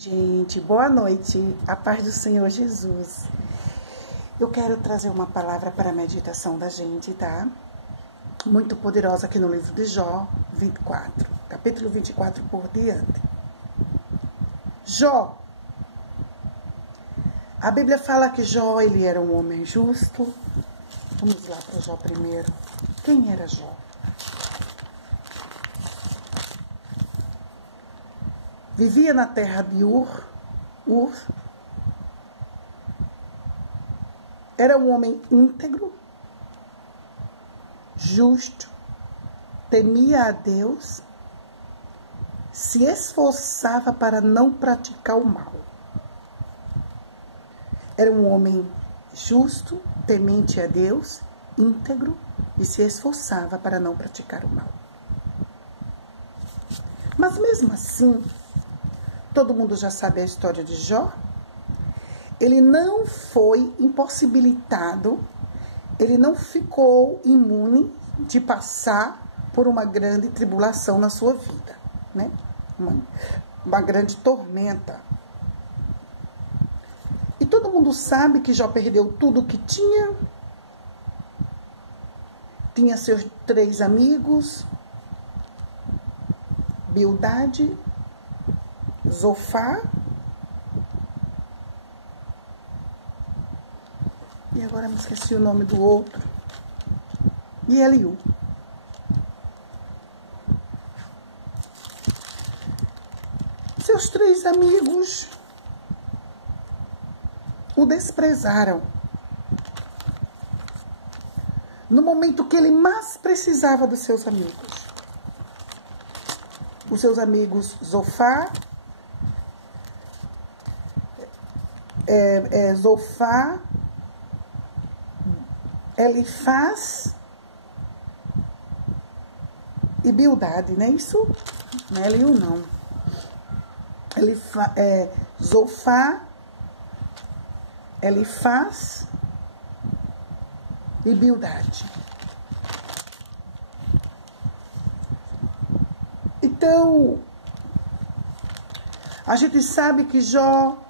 Gente, boa noite, a paz do Senhor Jesus. Eu quero trazer uma palavra para a meditação da gente, tá? Muito poderosa aqui no livro de Jó 24, capítulo 24 por diante. Jó. A Bíblia fala que Jó, ele era um homem justo. Vamos lá para Jó primeiro. Quem era Jó? Vivia na terra de Ur. Era um homem íntegro, justo, temia a Deus, se esforçava para não praticar o mal. Era um homem justo, temente a Deus, íntegro e se esforçava para não praticar o mal. Mas mesmo assim, todo mundo já sabe a história de Jó. Ele não foi impossibilitado, ele não ficou imune de passar por uma grande tribulação na sua vida, né? Uma grande tormenta. E todo mundo sabe que Jó perdeu tudo o que tinha. Tinha seus 3 amigos, Bildade, Zofar e agora me esqueci o nome do outro, e Eliú. Seus 3 amigos o desprezaram no momento que ele mais precisava dos seus amigos. Os seus amigos Zofar, Zofar, Elifaz e Bildade, não é isso? Não é Eliú, não. Zofar, Elifaz e Bildade. Então, a gente sabe que Jó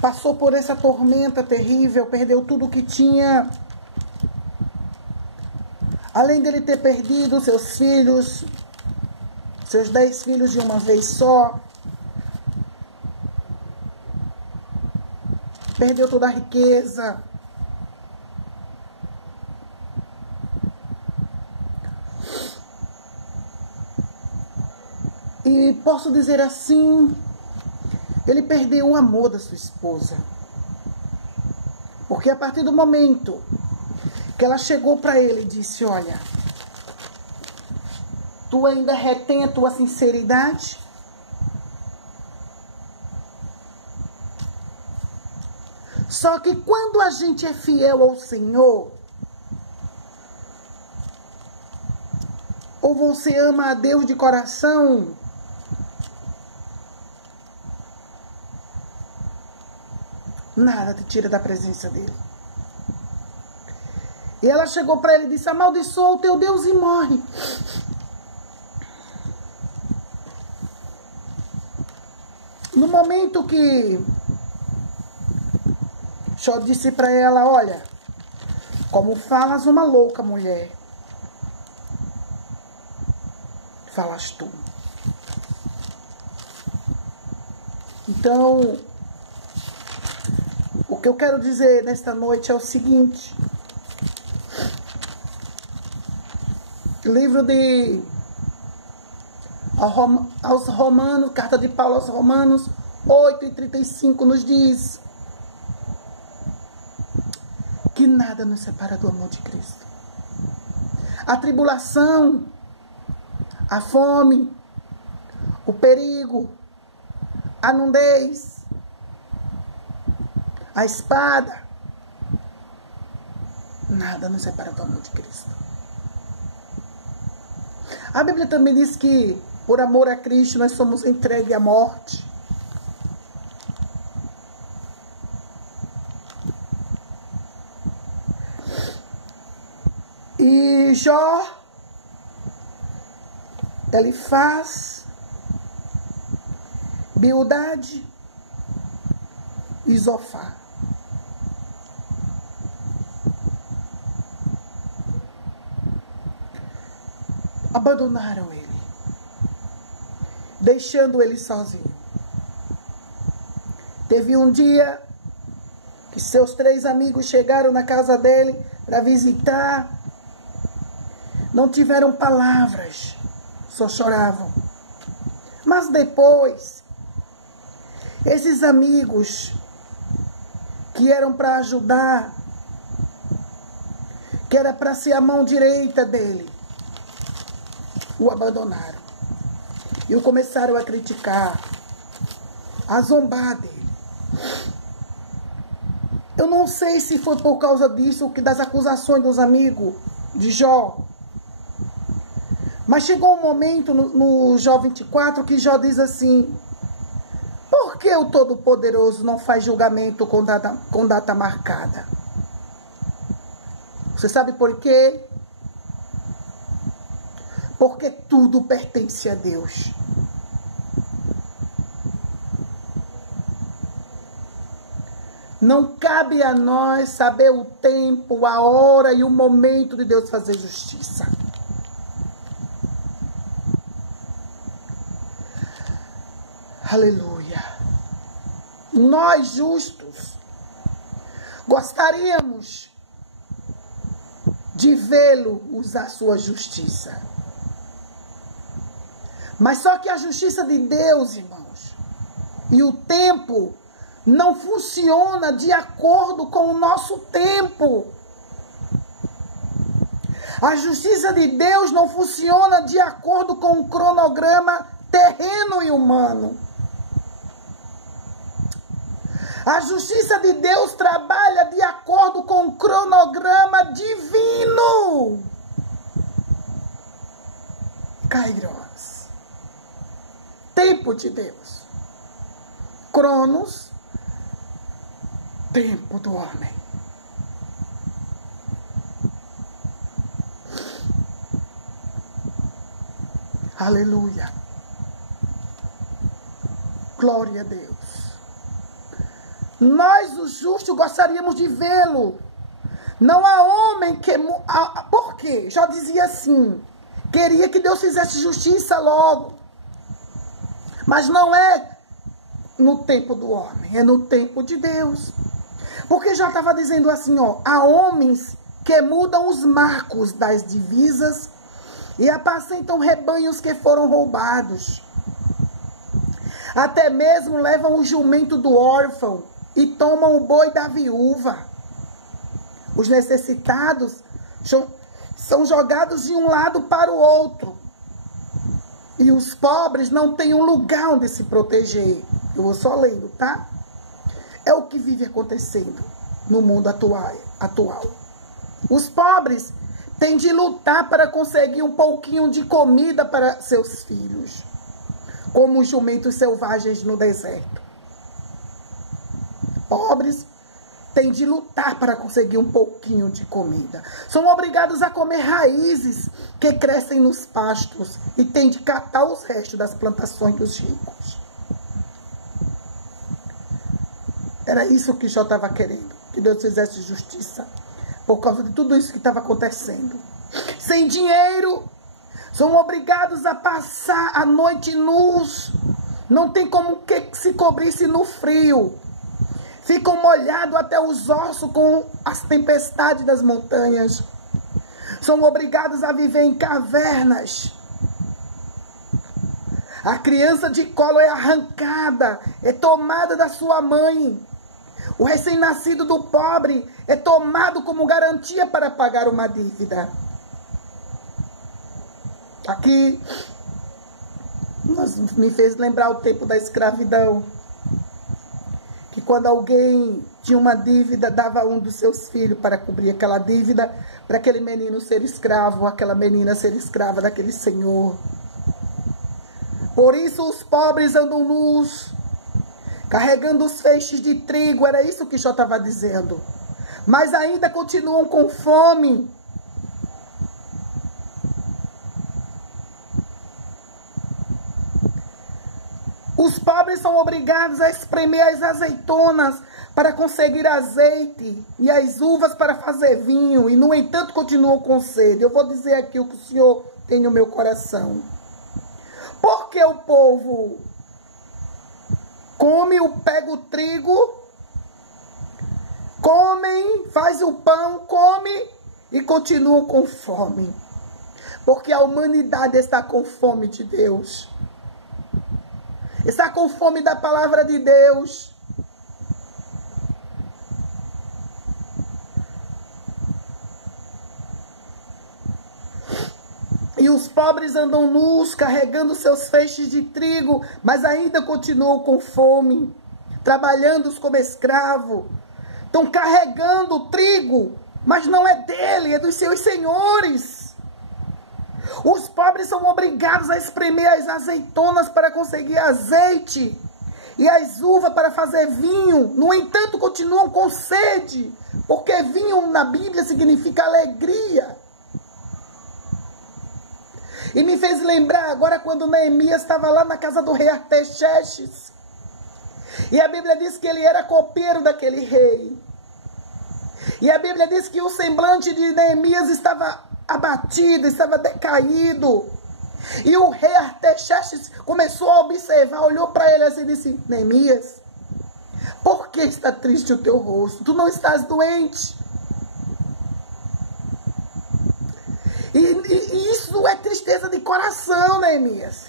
passou por essa tormenta terrível, perdeu tudo o que tinha. Além dele ter perdido seus filhos, seus 10 filhos de uma vez só. Perdeu toda a riqueza. E posso dizer assim, ele perdeu o amor da sua esposa. Porque a partir do momento que ela chegou para ele e disse, olha, tu ainda retém a tua sinceridade? Só que quando a gente é fiel ao Senhor, ou você ama a Deus de coração, nada te tira da presença dele. E ela chegou para ele e disse, amaldiçoa o teu Deus e morre. No momento que Jó disse para ela, olha, como falas uma louca, mulher, falas tu. Então, o que eu quero dizer nesta noite é o seguinte. Livro de aos Romanos, carta de Paulo aos Romanos 8:35 nos diz que nada nos separa do amor de Cristo. A tribulação, a fome, o perigo, a nudez, a espada, nada nos separa do amor de Cristo. A Bíblia também diz que por amor a Cristo nós somos entregues à morte. E Jó, Elifaz Bildade e Zofar. Abandonaram ele, deixando ele sozinho. Teve um dia que seus 3 amigos chegaram na casa dele para visitar. Não tiveram palavras, só choravam. Mas depois, esses amigos que eram para ajudar, que era para ser a mão direita dele, o abandonaram. E o começaram a criticar, a zombar dele. Eu não sei se foi por causa disso, das acusações dos amigos de Jó. Mas chegou um momento no Jó 24 que Jó diz assim: por que o Todo-Poderoso não faz julgamento com data marcada? Você sabe por quê? Porque tudo pertence a Deus. Não cabe a nós saber o tempo, a hora e o momento de Deus fazer justiça. Aleluia. Nós justos gostaríamos de vê-lo usar sua justiça. Mas só que a justiça de Deus, irmãos, e o tempo não funciona de acordo com o nosso tempo. A justiça de Deus não funciona de acordo com o cronograma terreno e humano. A justiça de Deus trabalha de acordo com o cronograma divino. Kairos. Tempo de Deus. Cronos. Tempo do homem. Aleluia. Glória a Deus. Nós, os justos, gostaríamos de vê-lo. Não há homem que... Por quê? Já dizia assim. Queria que Deus fizesse justiça logo. Mas não é no tempo do homem. É no tempo de Deus. Porque já estava dizendo assim, ó. Há homens que mudam os marcos das divisas e apacentam rebanhos que foram roubados. Até mesmo levam o jumento do órfão e tomam o boi da viúva. Os necessitados são jogados de um lado para o outro. E os pobres não têm um lugar onde se proteger. Eu vou só lendo, tá? É o que vive acontecendo no mundo atual. Os pobres têm de lutar para conseguir um pouquinho de comida para seus filhos, como os jumentos selvagens no deserto. Pobres têm de lutar para conseguir um pouquinho de comida. São obrigados a comer raízes que crescem nos pastos e têm de catar os restos das plantações dos ricos. Era isso que Jó estava querendo, que Deus fizesse justiça por causa de tudo isso que estava acontecendo. Sem dinheiro, são obrigados a passar a noite nus. Não tem como que se cobrisse no frio. Ficam molhados até os ossos com as tempestades das montanhas. São obrigados a viver em cavernas. A criança de colo é arrancada, é tomada da sua mãe. O recém-nascido do pobre é tomado como garantia para pagar uma dívida. Aqui me fez lembrar o tempo da escravidão. Que quando alguém tinha uma dívida, dava um dos seus filhos para cobrir aquela dívida, para aquele menino ser escravo, aquela menina ser escrava daquele senhor. Por isso os pobres andam nus, carregando os feixes de trigo. Era isso que Jó estava dizendo. Mas ainda continuam com fome. Os pobres são obrigados a espremer as azeitonas para conseguir azeite e as uvas para fazer vinho, e no entanto continuam com sede. Eu vou dizer aqui o que o Senhor tem no meu coração. Porque o povo come, pega o trigo, comem, faz o pão, come e continuam com fome. Porque a humanidade está com fome de Deus. Está com fome da palavra de Deus. E os pobres andam nus, carregando seus feixes de trigo, mas ainda continuam com fome, trabalhando como escravo. Estão carregando o trigo, mas não é dele, é dos seus senhores. Os pobres são obrigados a espremer as azeitonas para conseguir azeite e as uvas para fazer vinho. No entanto, continuam com sede, porque vinho na Bíblia significa alegria. E me fez lembrar agora quando Neemias estava lá na casa do rei Artaxerxes. E a Bíblia diz que ele era copeiro daquele rei. E a Bíblia diz que o semblante de Neemias estava abatido, estava decaído. E o rei Artaxerxes começou a observar, olhou para ele assim e disse: Neemias, por que está triste o teu rosto? Tu não estás doente? E isso é tristeza de coração, Neemias.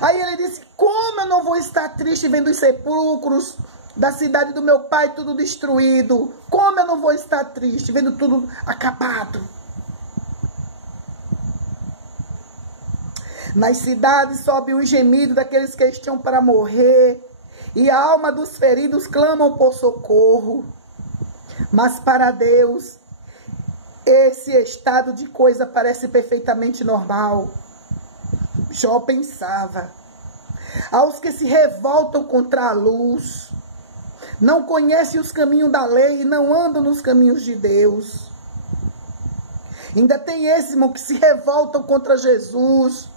Aí ele disse: como eu não vou estar triste vendo os sepulcros da cidade do meu pai tudo destruído? Como eu não vou estar triste vendo tudo acabado? Nas cidades sobe o gemido daqueles que estão para morrer, e a alma dos feridos clamam por socorro. Mas para Deus, esse estado de coisa parece perfeitamente normal. Jó pensava: aos que se revoltam contra a luz, não conhecem os caminhos da lei e não andam nos caminhos de Deus. Ainda tem esses, irmão, que se revoltam contra Jesus,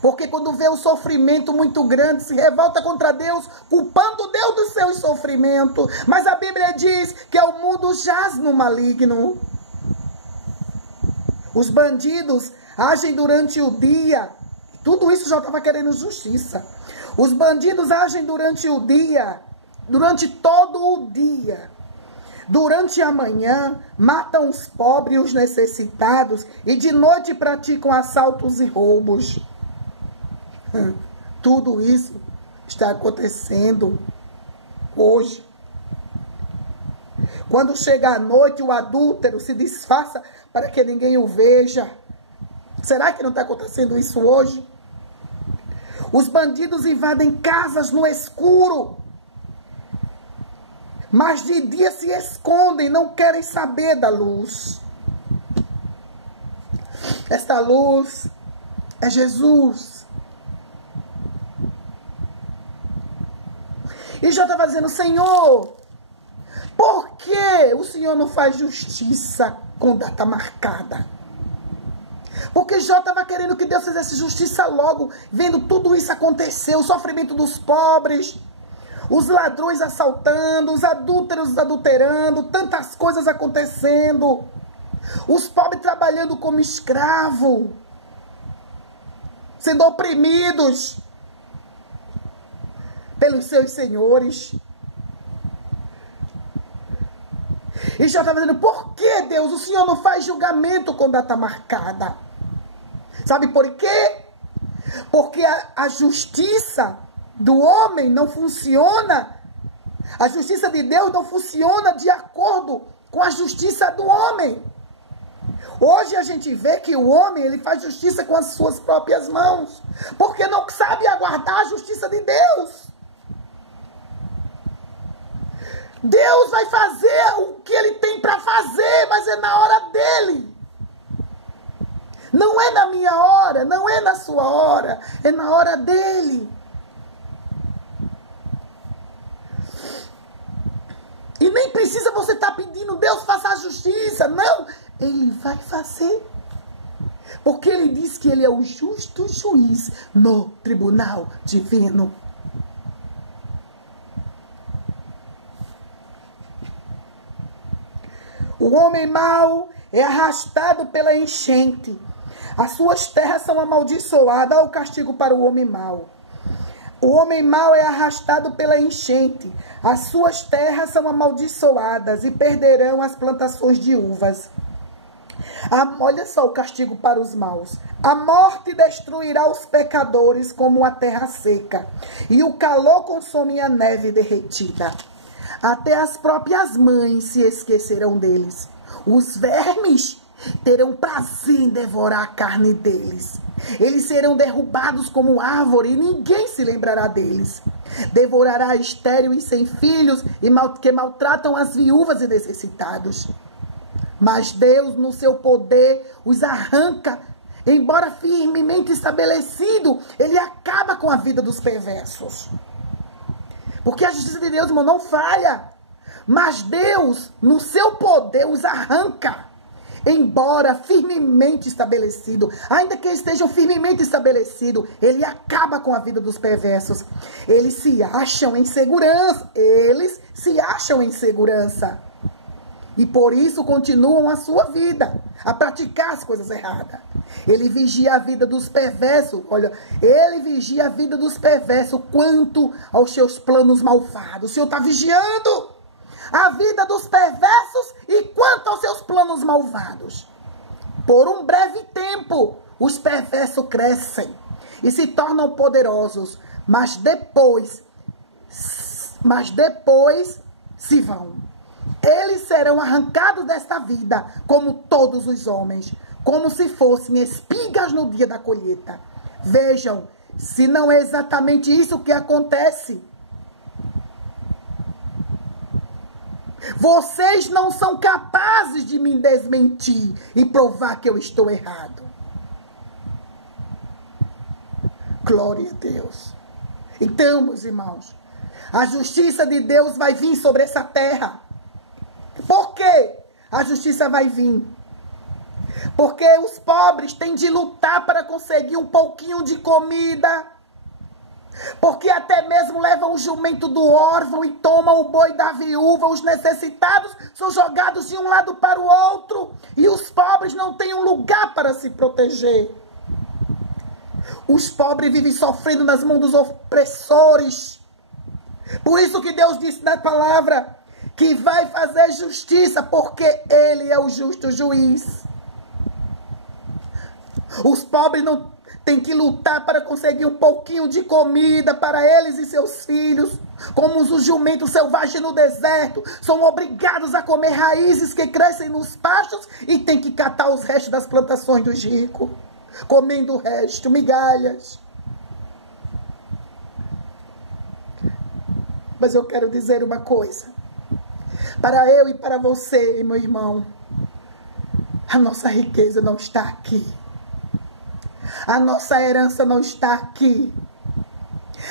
porque quando vê o sofrimento muito grande, se revolta contra Deus, culpando Deus do seu sofrimento. Mas a Bíblia diz que o mundo jaz no maligno. Os bandidos agem durante o dia. Tudo isso já estava querendo justiça. Os bandidos agem durante o dia, durante todo o dia. Durante a manhã, matam os pobres e os necessitados, e de noite praticam assaltos e roubos. Tudo isso está acontecendo hoje. Quando chega a noite, o adúltero se disfarça para que ninguém o veja. Será que não está acontecendo isso hoje? Os bandidos invadem casas no escuro, mas de dia se escondem, não querem saber da luz. Esta luz é Jesus. E Jó estava dizendo: Senhor, por que o Senhor não faz justiça com data marcada? Porque Jó estava querendo que Deus fizesse justiça logo, vendo tudo isso acontecer, o sofrimento dos pobres, os ladrões assaltando, os adúlteros adulterando, tantas coisas acontecendo, os pobres trabalhando como escravo, sendo oprimidos pelos seus senhores. E Jó estava dizendo: por que, Deus, o Senhor não faz julgamento com data marcada? Sabe por quê? Porque a justiça do homem não funciona. A justiça de Deus não funciona de acordo com a justiça do homem. Hoje a gente vê que o homem, ele faz justiça com as suas próprias mãos, porque não sabe aguardar a justiça de Deus. Deus vai fazer o que ele tem para fazer, mas é na hora dele. Não é na minha hora, não é na sua hora, é na hora dele. E nem precisa você estar pedindo: Deus faça a justiça. Não, ele vai fazer. Porque ele diz que ele é o justo juiz no tribunal divino. O homem mau é arrastado pela enchente. As suas terras são amaldiçoadas. Olha o castigo para o homem mau. O homem mau é arrastado pela enchente. As suas terras são amaldiçoadas e perderão as plantações de uvas. Olha só o castigo para os maus. A morte destruirá os pecadores como a terra seca, e o calor consome a neve derretida. Até as próprias mães se esquecerão deles. Os vermes terão prazer em devorar a carne deles. Eles serão derrubados como árvore e ninguém se lembrará deles. Devorará estéril e sem filhos e que maltratam as viúvas e necessitados. Mas Deus, no seu poder, os arranca. Embora firmemente estabelecido, ele acaba com a vida dos perversos. Porque a justiça de Deus, irmão, não falha. Mas Deus, no seu poder, os arranca. Embora firmemente estabelecido, ainda que estejam firmemente estabelecidos, ele acaba com a vida dos perversos. Eles se acham em segurança. Eles se acham em segurança. E por isso continuam a sua vida, a praticar as coisas erradas. Ele vigia a vida dos perversos. Olha, ele vigia a vida dos perversos quanto aos seus planos malvados. O Senhor está vigiando a vida dos perversos e quanto aos seus planos malvados. Por um breve tempo, os perversos crescem e se tornam poderosos, mas depois se vão. Eles serão arrancados desta vida, como todos os homens, como se fossem espigas no dia da colheita. Vejam, se não é exatamente isso que acontece. Vocês não são capazes de me desmentir e provar que eu estou errado. Glória a Deus. Então, meus irmãos, a justiça de Deus vai vir sobre essa terra. Por quê? A justiça vai vir. Porque os pobres têm de lutar para conseguir um pouquinho de comida. Porque até mesmo levam o jumento do órfão e tomam o boi da viúva. Os necessitados são jogados de um lado para o outro. E os pobres não têm um lugar para se proteger. Os pobres vivem sofrendo nas mãos dos opressores. Por isso que Deus disse na palavra que vai fazer justiça, porque Ele é o justo juiz. Os pobres não têm que lutar para conseguir um pouquinho de comida para eles e seus filhos. Como os jumentos selvagens no deserto, são obrigados a comer raízes que crescem nos pastos e têm que catar os restos das plantações dos ricos, comendo o resto, migalhas. Mas eu quero dizer uma coisa. Para eu e para você, meu irmão, a nossa riqueza não está aqui. A nossa herança não está aqui.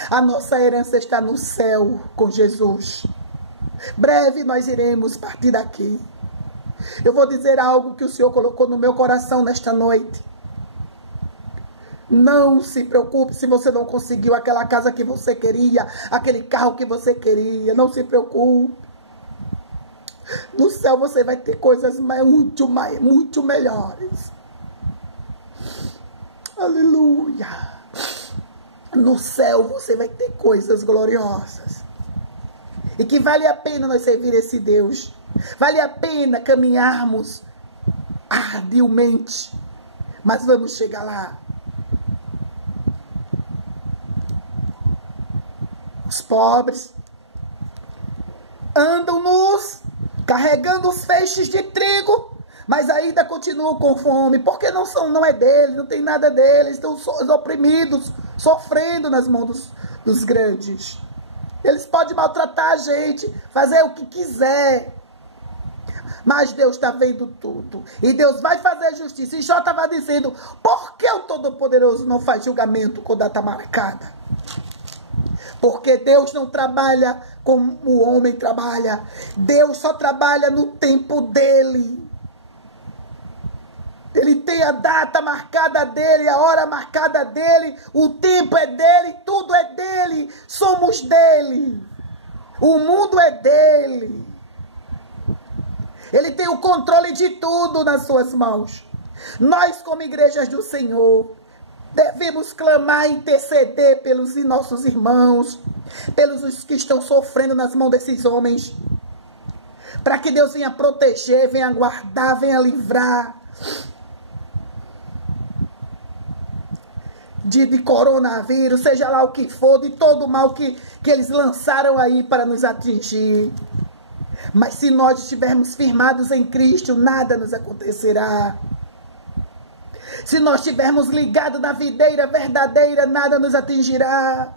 A nossa herança está no céu com Jesus. Breve nós iremos partir daqui. Eu vou dizer algo que o Senhor colocou no meu coração nesta noite. Não se preocupe se você não conseguiu aquela casa que você queria, aquele carro que você queria. Não se preocupe. No céu você vai ter coisas muito melhores. Aleluia. No céu você vai ter coisas gloriosas. E que vale a pena nós servir esse Deus. Vale a pena caminharmos arduamente. Mas vamos chegar lá. Os pobres andam nus, carregando os feixes de trigo, mas ainda continuam com fome, porque não é deles, não tem nada deles, estão oprimidos, sofrendo nas mãos dos grandes. Eles podem maltratar a gente, fazer o que quiser, mas Deus está vendo tudo, e Deus vai fazer justiça. E Jó estava dizendo, por que o Todo-Poderoso não faz julgamento com data marcada? Porque Deus não trabalha como o homem trabalha. Deus só trabalha no tempo dele. Ele tem a data marcada dele, a hora marcada dele, o tempo é dele, tudo é dele, somos dele. O mundo é dele. Ele tem o controle de tudo nas suas mãos. Nós, como igrejas do Senhor, devemos clamar e interceder pelos nossos irmãos, pelos que estão sofrendo nas mãos desses homens, para que Deus venha proteger, venha guardar, venha livrar de coronavírus, seja lá o que for, de todo o mal que eles lançaram aí para nos atingir. Mas se nós estivermos firmados em Cristo, nada nos acontecerá. Se nós estivermos ligados na videira verdadeira, nada nos atingirá.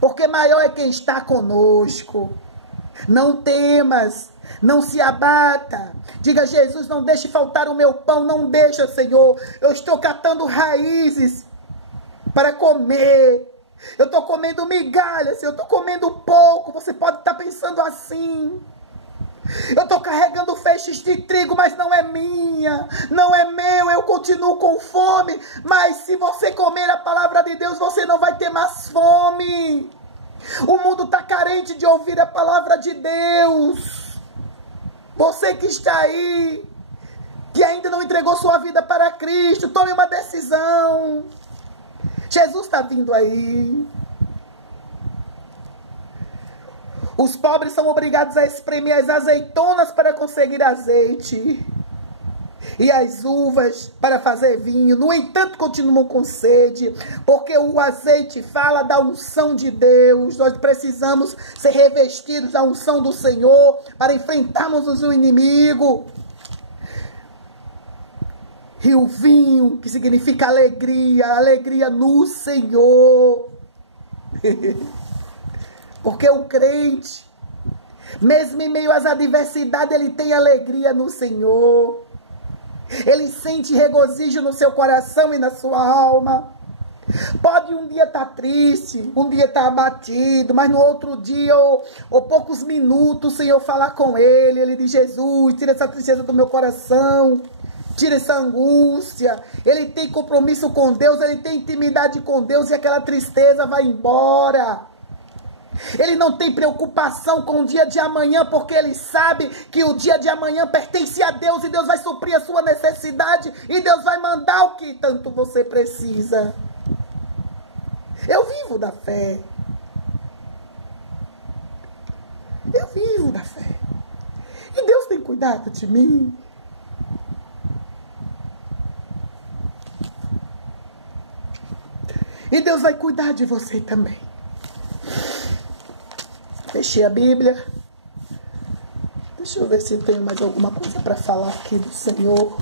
Porque maior é quem está conosco. Não temas, não se abata. Diga: Jesus, não deixe faltar o meu pão, não deixa, Senhor. Eu estou catando raízes para comer. Eu estou comendo migalhas, eu estou comendo pouco. Você pode estar pensando assim. Eu estou carregando feixes de trigo, mas não é minha, não é meu, eu continuo com fome. Mas se você comer a palavra de Deus, você não vai ter mais fome. O mundo está carente de ouvir a palavra de Deus. Você que está aí, que ainda não entregou sua vida para Cristo, tome uma decisão. Jesus está vindo aí. Os pobres são obrigados a espremer as azeitonas para conseguir azeite, e as uvas para fazer vinho. No entanto, continuam com sede, porque o azeite fala da unção de Deus. Nós precisamos ser revestidos da unção do Senhor para enfrentarmos o inimigo. E o vinho, que significa alegria, alegria no Senhor. Porque o crente, mesmo em meio às adversidades, ele tem alegria no Senhor. Ele sente regozijo no seu coração e na sua alma. Pode um dia estar triste, um dia estar abatido, mas no outro dia, ou poucos minutos, o Senhor falar com ele. Ele diz: Jesus, tira essa tristeza do meu coração. Tira essa angústia. Ele tem compromisso com Deus, ele tem intimidade com Deus, e aquela tristeza vai embora. Ele não tem preocupação com o dia de amanhã, porque ele sabe que o dia de amanhã pertence a Deus, e Deus vai suprir a sua necessidade, e Deus vai mandar o que tanto você precisa. Eu vivo da fé. Eu vivo da fé. E Deus tem cuidado de mim. E Deus vai cuidar de você também. Fechei a Bíblia. Deixa eu ver se tenho mais alguma coisa para falar aqui do Senhor.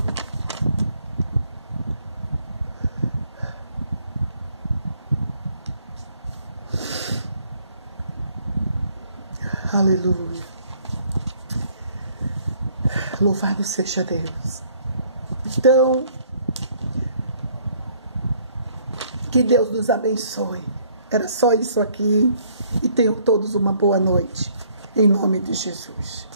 Aleluia. Louvado seja Deus. Então, que Deus nos abençoe. Era só isso aqui. E tenham todos uma boa noite. Em nome de Jesus.